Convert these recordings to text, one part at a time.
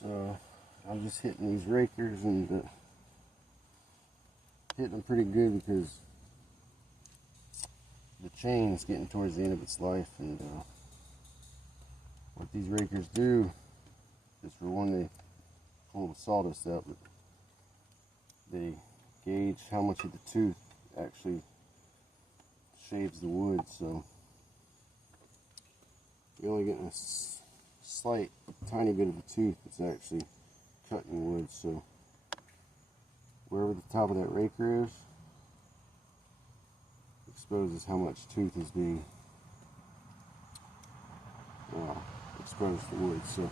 So I'm just hitting these rakers and hitting them pretty good because the chain is getting towards the end of its life, and what these rakers do is, for one, they pull the sawdust out, but they gauge how much of the tooth actually shaves the wood, so you're only getting a slight, tiny bit of the tooth that's actually cutting wood. So wherever the top of that raker is exposes how much tooth is being exposed to wood. So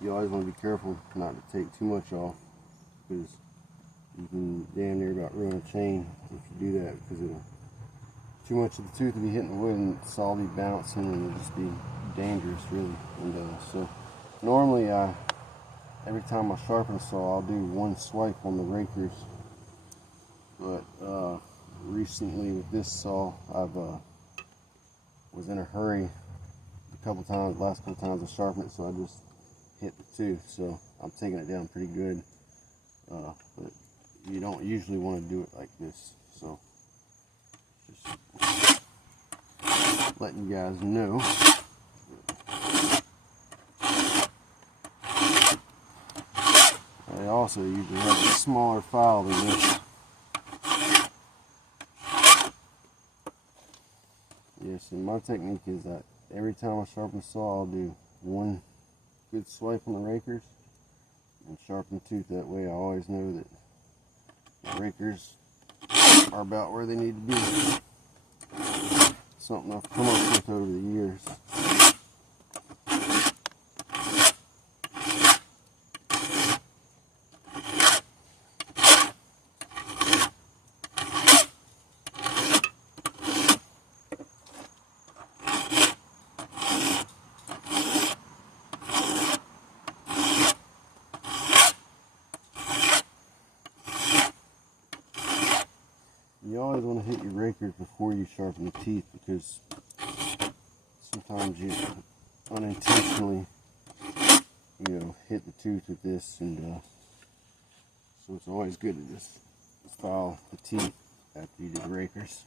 you always want to be careful not to take too much off, because you can damn near about ruin a chain if you do that, because too much of the tooth will be hitting the wood and the saw will be bouncing, and it'll just be dangerous, really. And so normally every time I sharpen a saw, I'll do one swipe on the rakers, but recently with this saw, I've was in a hurry last couple times I sharpened it, so I just hit the tooth. So I'm taking it down pretty good, but you don't usually want to do it like this. So just letting you guys know. I also usually have a smaller file than this. Yes, and my technique is that every time I sharpen a saw, I'll do one good swipe on the rakers and sharpen the tooth. That way I always know that the rakers are about where they need to be. Something I've come up with over the years. You always want to hit your rakers before you sharpen the teeth, because sometimes you unintentionally, hit the tooth with this, and so it's always good to just file the teeth after you do the rakers.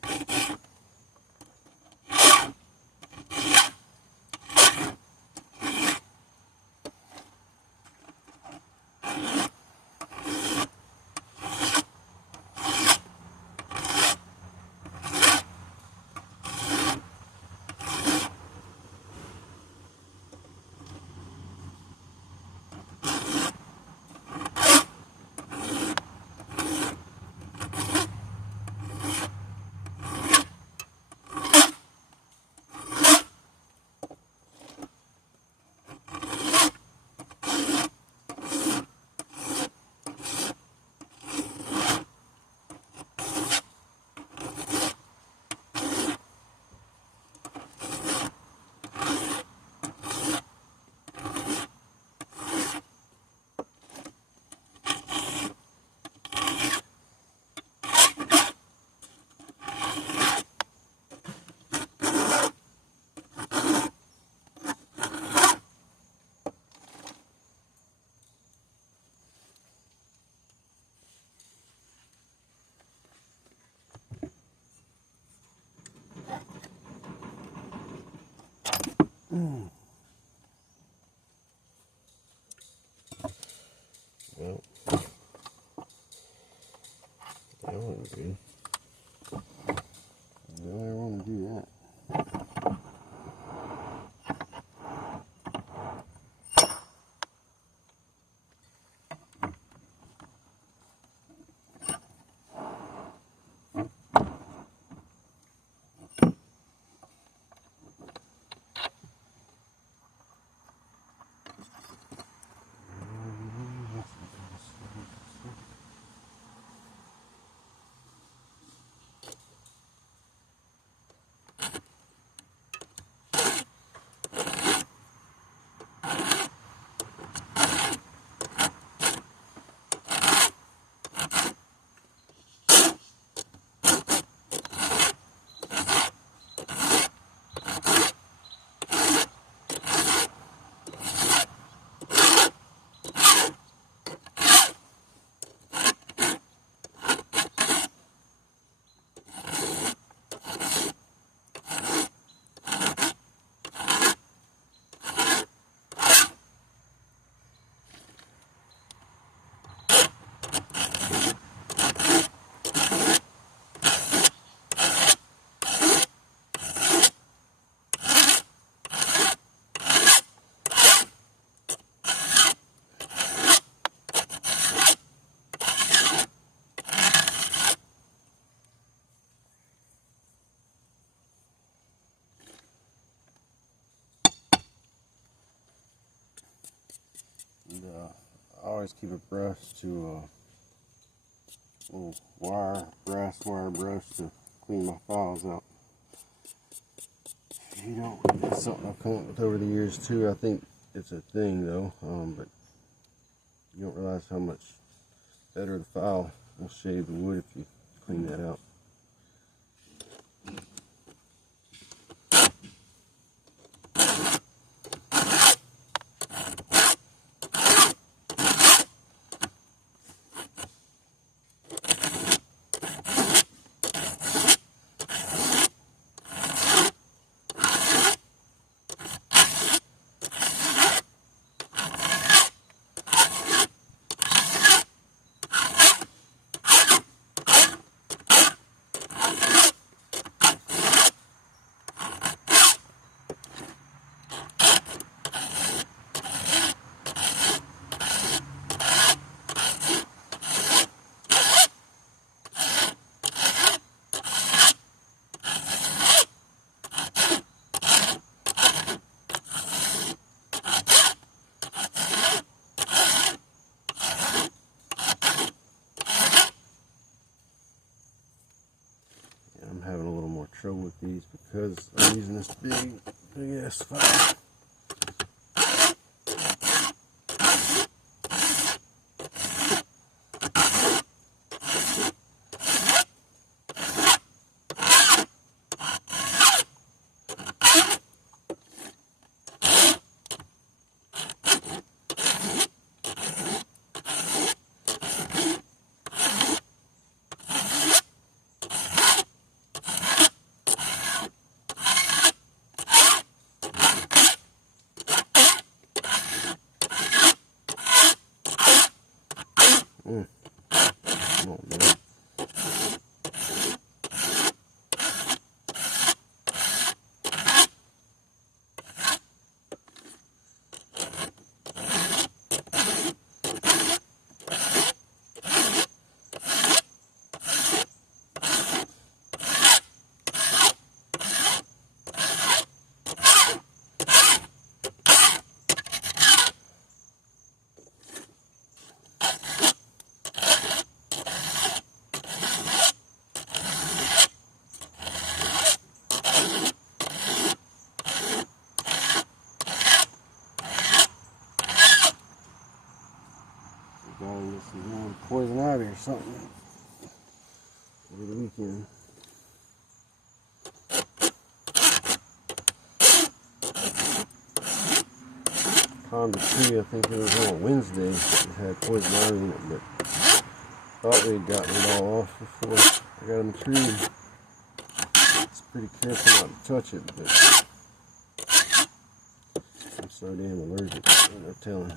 Well, that wasn't good. Don't ever want to do that. I always keep a brush to a little brass wire brush to clean my files out. You know, it's something I've come up with over the years too. I think it's a thing though, but you don't realize how much better the file will shave the wood if you clean that out. I'm having a little more trouble with these because I'm using this big ass file. Come on, man. Some poison ivy or something over the weekend. Climbed a tree, I think it was on Wednesday. It had poison ivy in it, but thought they'd gotten it all off before I got in the tree. It's pretty careful not to touch it, but I'm so damn allergic, there's no telling.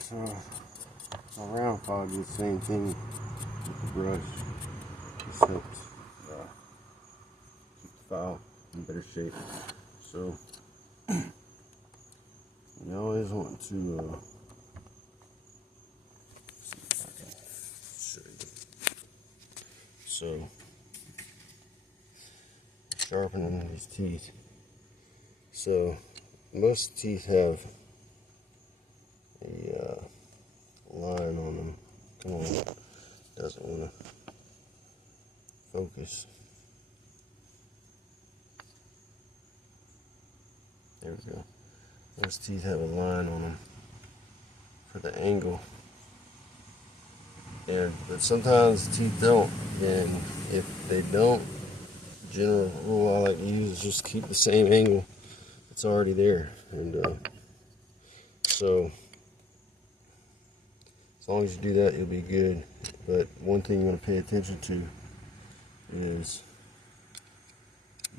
So around file, do the same thing with the brush. This helps keep the file in better shape. So you always want to see if I can show you. So sharpening these teeth. So most teeth have a line on them. Come on, doesn't want to focus. There we go. Those teeth have a line on them for the angle. But sometimes the teeth don't. And if they don't, the general rule I like to use is just keep the same angle that's already there. And so As long as you do that, you'll be good. But one thing you want to pay attention to is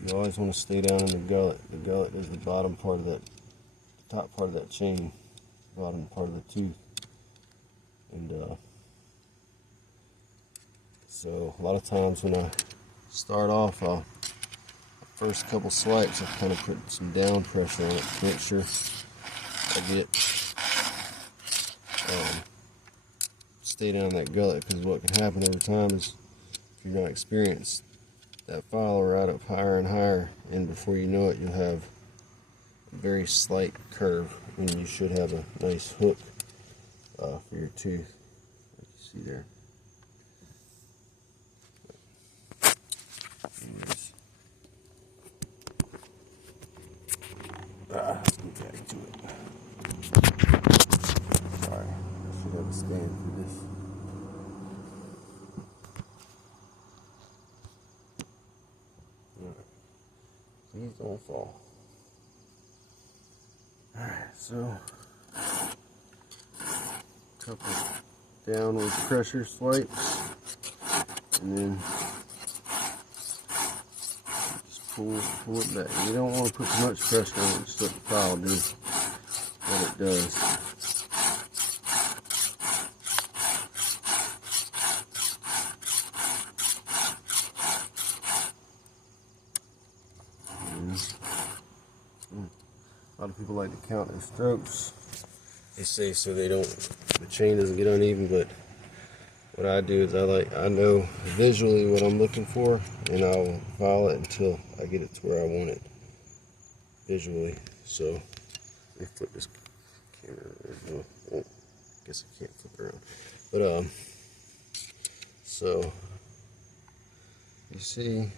you always want to stay down in the gullet. The gullet is the bottom part of that, the top part of that chain, bottom part of the tooth. And so a lot of times when I start off, first couple swipes, I kind of put some down pressure on it to make sure I get stay down that gullet, because what can happen over time is, if you're not experienced, that file will ride up higher and higher, and before you know it, you'll have a very slight curve, and you should have a nice hook for your tooth, like you see there. Let's get back to it. Sorry, I should have a stand for this. Alright, please don't fall. Alright, so couple downward pressure swipes, and then pull it back. You don't want to put too much pressure on it, just let the file do what it does. A lot of people like to count their strokes. They say so the chain doesn't get uneven, but what I do is I know visually what I'm looking for, and I'll file it until I get it to where I want it visually. So let me flip this camera. I guess I can't flip it around. But so you see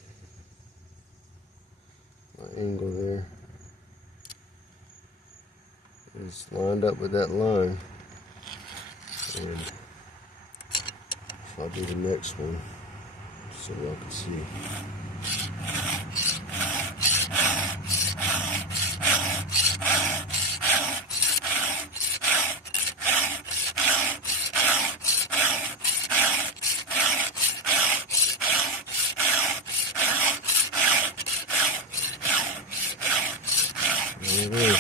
my angle there is lined up with that line, and so I'll do the next one so y'all can see. There it is.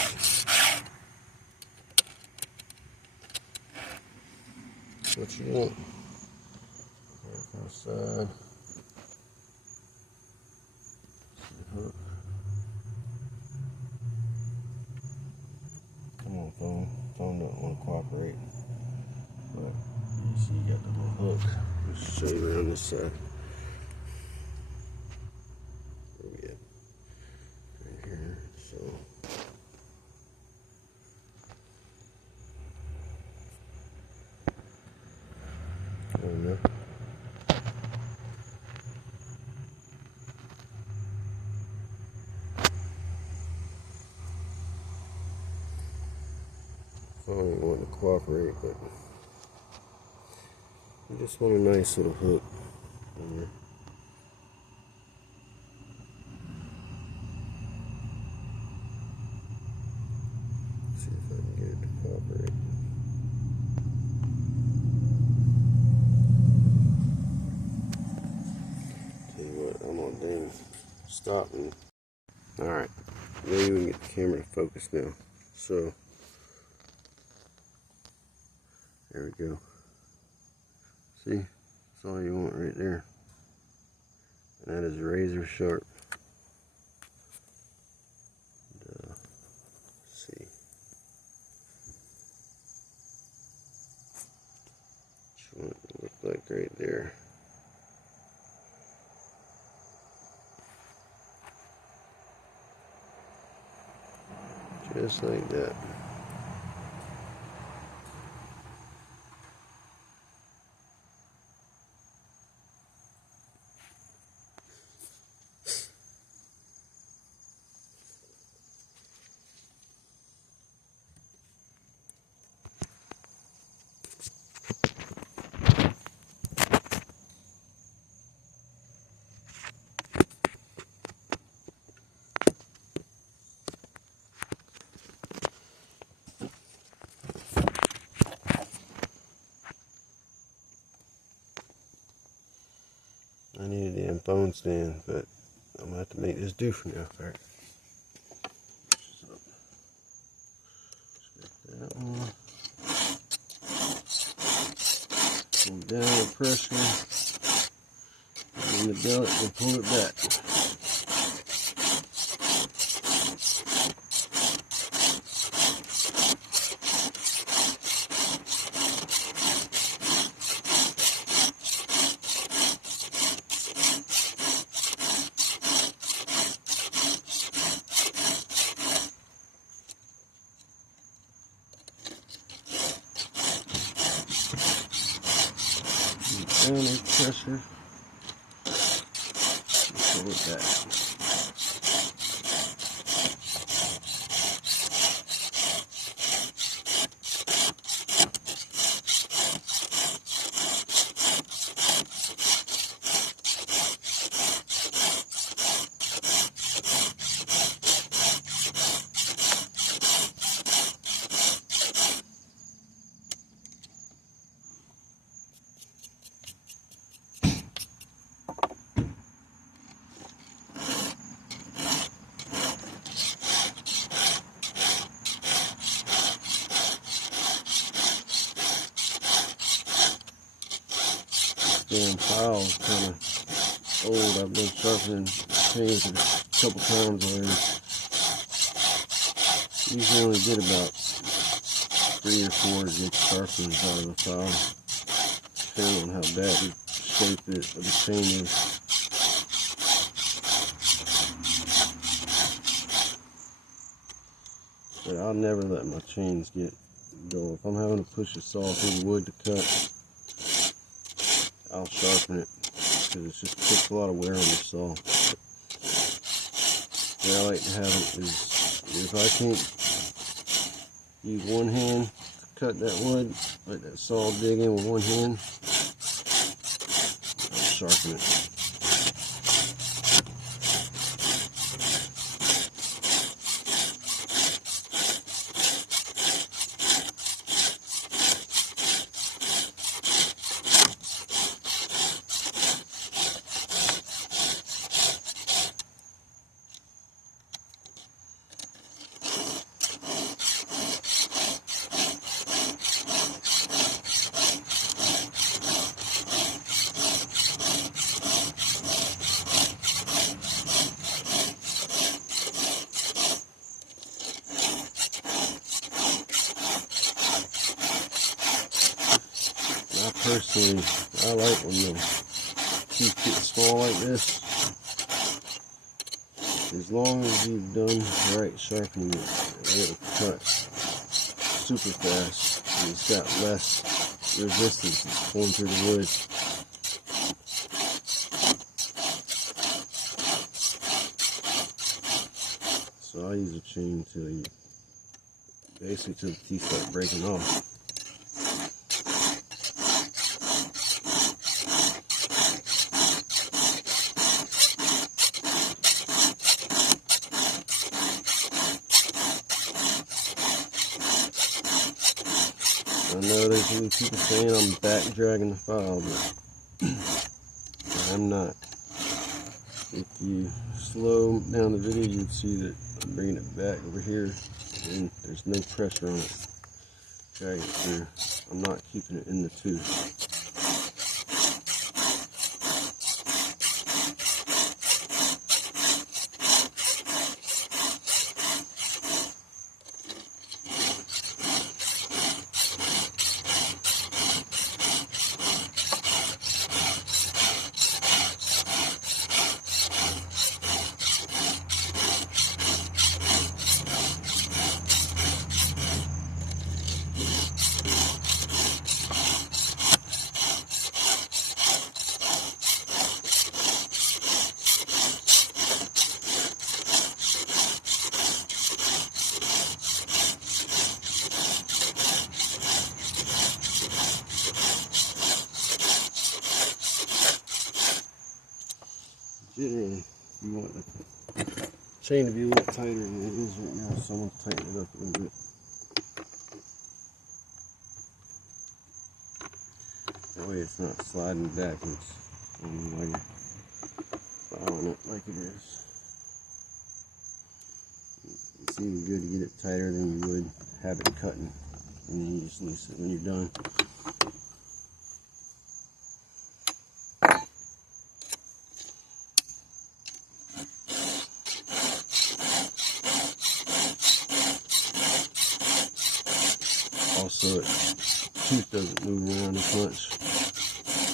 What you want. Right from the side. See the hook. Come on, phone. Phone don't want to cooperate. But you see you got the little hook. Let's show you around this side. Where we at? Right here. So I don't know. Phone ain't wanting to cooperate, but you just want a nice little hook in there. See if I can get it to cooperate. Tell you what, I'm on dang stopping. Alright, maybe we can get the camera to focus now. So there we go. See, that's all you want right there. And that is razor sharp. And, let's see. What you want it to look like right there. Just like that. damn phone stand, but I'm gonna have to make this do for now. Alright. So, that one. Pull down the pressure, and the belt and pull it back. Down the pressure, and pull it back. Damn file's kind of old. I've been sharpening chains a couple times already. Usually only get about 3 or 4 good sharpens out of a file, depending on how bad the shape of the chain is. But I'll never let my chains go. If I'm having to push a saw through the wood to cut, I'll sharpen it, because it just puts a lot of wear on the saw. The way I like to have it is, if I can't use one hand to cut that wood, let that saw dig in with one hand, I'll sharpen it. Personally, I like when the teeth get small like this. As long as you've done the right sharpening it, it'll cut super fast, and it's got less resistance going through the wood. So I use a chain till basically till the teeth start breaking off. I know there's gonna be people saying I'm back dragging the file, but I'm not. If you slow down the video, you'd see that I'm bringing it back over here, and there's no pressure on it. Drag it through. I'm not keeping it in the tooth. Generally, you want the chain to be a little tighter than it is right now, so I'm going to tighten it up a little bit. That way it's not sliding backwards on the way. filing it like it is. It's even good to get it tighter than you would have it cutting, and then you just loose it when you're done. Also, the tooth doesn't move around as much.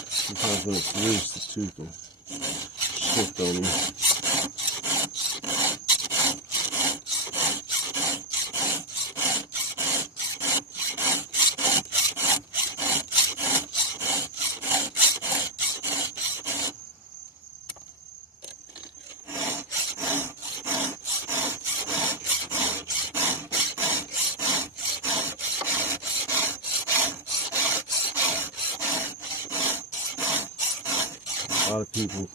Sometimes when it's loose, the tooth will shift on you. A lot of people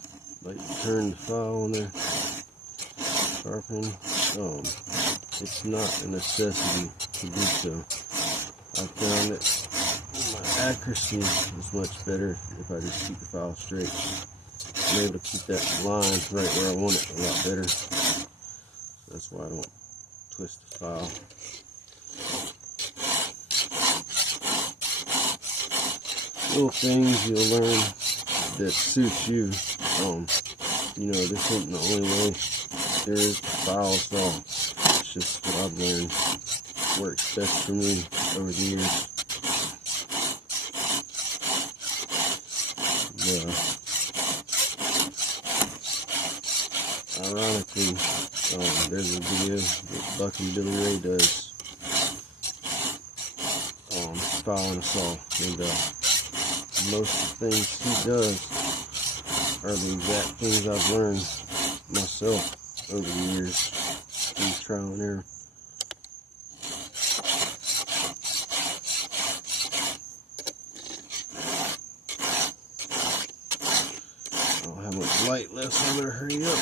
like to turn the file on their sharpen. It's not a necessity to do so. I found that my accuracy is much better if I just keep the file straight. I'm able to keep that line right where I want it a lot better. That's why I don't twist the file. Little things you'll learn that suits you. You know, this isn't the only way there is to file a saw. It's just what I've learned works best for me over the years. Ironically, there's a video that Buck and Billy Ray does filing a saw, and most of the things he does are the exact things I've learned myself over the years through trial and error. I don't have much light left, so I better hurry up.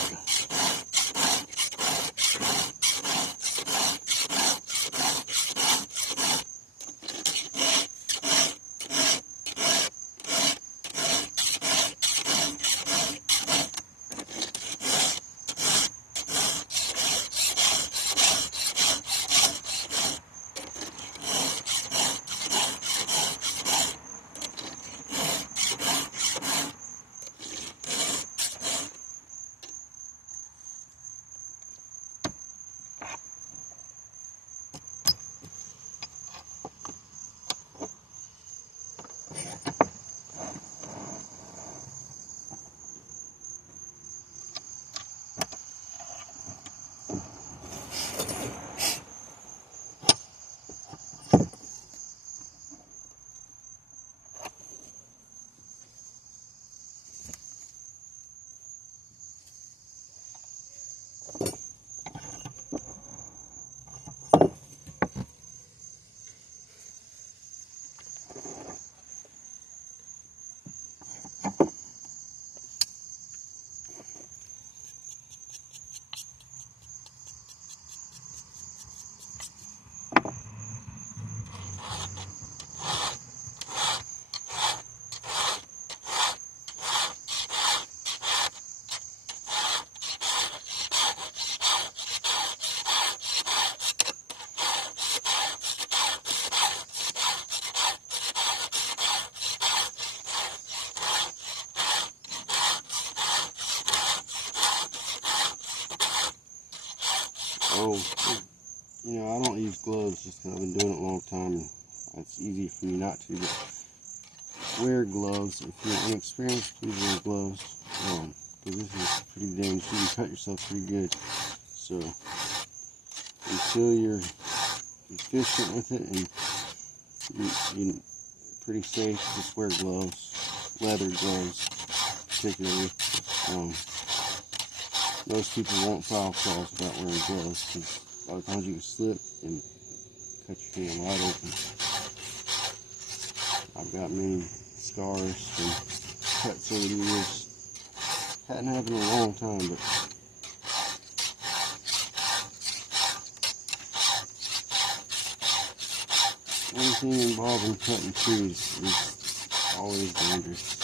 You know, I don't use gloves just because I've been doing it a long time, and it's easy for me not to, but wear gloves if you're inexperienced. Please wear gloves, because this is pretty dangerous. You can cut yourself pretty good. So until you're efficient with it and you're pretty safe, just wear gloves, leather gloves particularly. Most people won't file saws without wearing gloves, because a lot of times you can slip and cut your hand wide open. I've got many scars from cuts over the years. Hadn't happened in a long time, but anything involving cutting trees is always dangerous.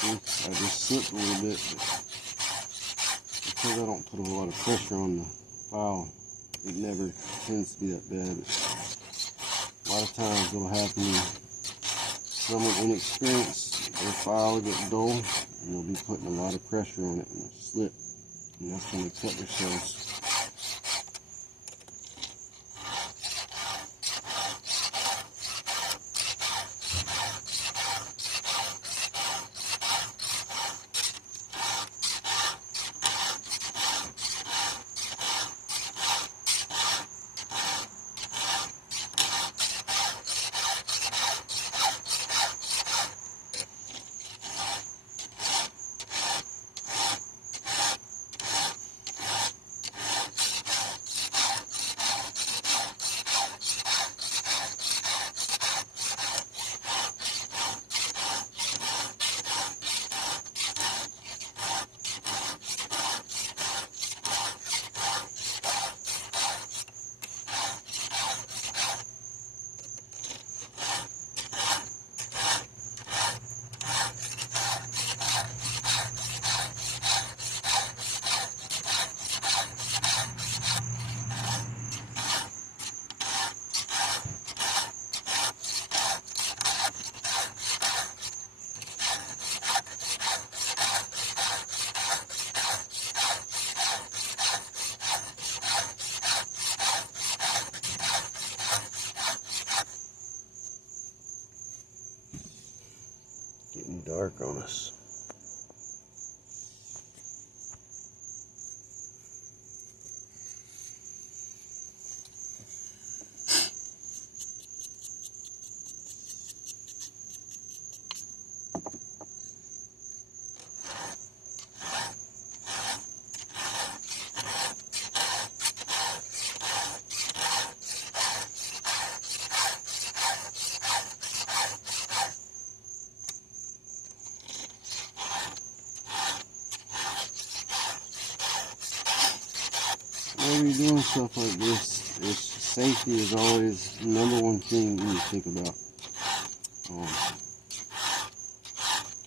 See, I just slipped a little bit, but because I don't put a lot of pressure on the file, it never tends to be that bad. But a lot of times it'll happen when someone inexperienced, their file will get dull, and they'll be putting a lot of pressure on it and it'll slip, and that's when they cut themselves. Getting dark on us. Whenever you're doing stuff like this, safety is always the #1 thing you need to think about.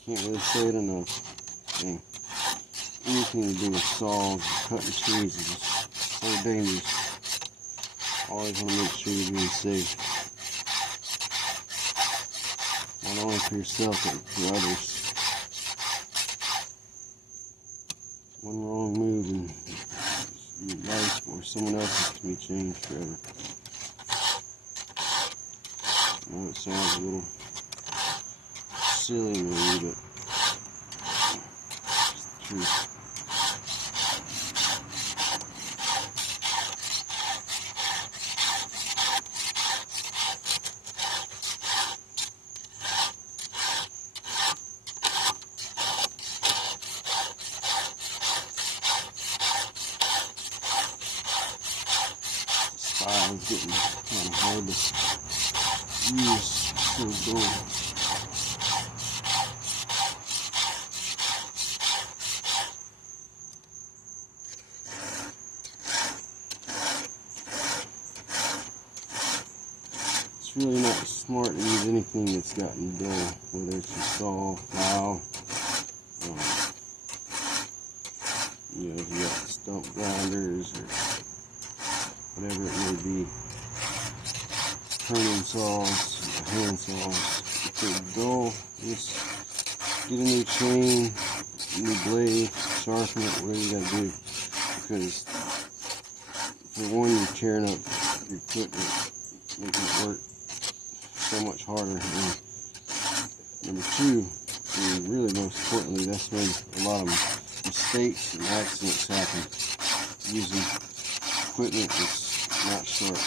Can't really say it enough. Dang. Anything to do with saws, cutting trees is just so dangerous. Always want to make sure you're being safe. Not only for yourself, but for others. One wrong move and your life or someone else's can be changed forever. I know it sounds a little silly maybe, but it's the truth. It's getting kind of hard to use, so dull. It's really not smart to use anything that's gotten dull, whether it's a saw, file, you know, if you got stump grinders or whatever it may be, turning saws, hand saws. If they're dull, just get a new chain, a new blade, sharpen it, whatever you gotta do. Because for one, you're tearing up your equipment, making it work so much harder. And number two, and really most importantly, that's when a lot of mistakes and accidents happen, using equipment that's not sharp.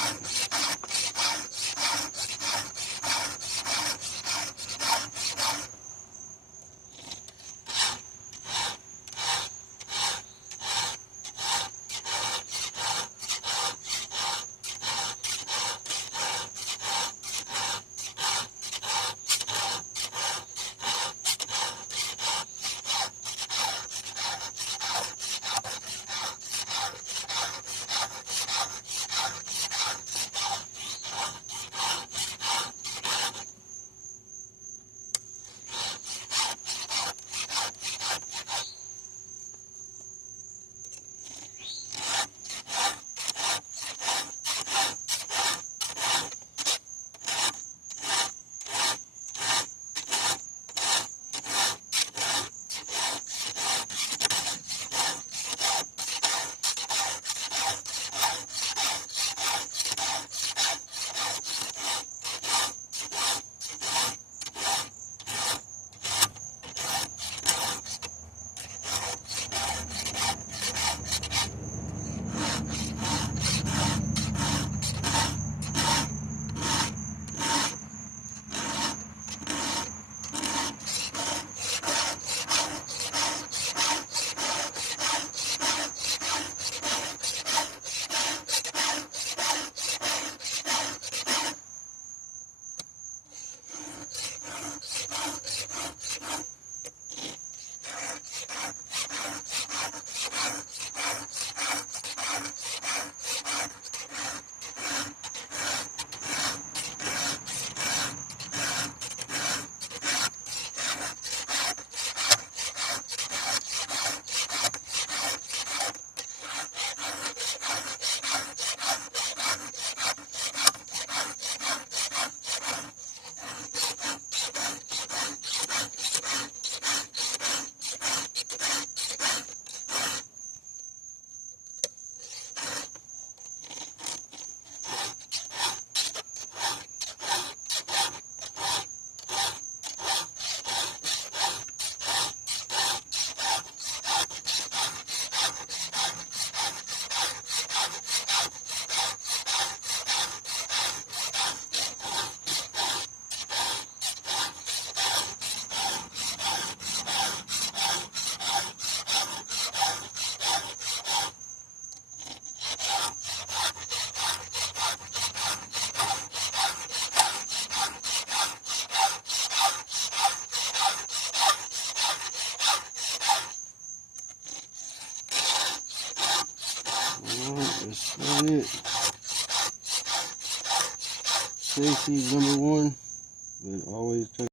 That's it. Safety is number one, but always check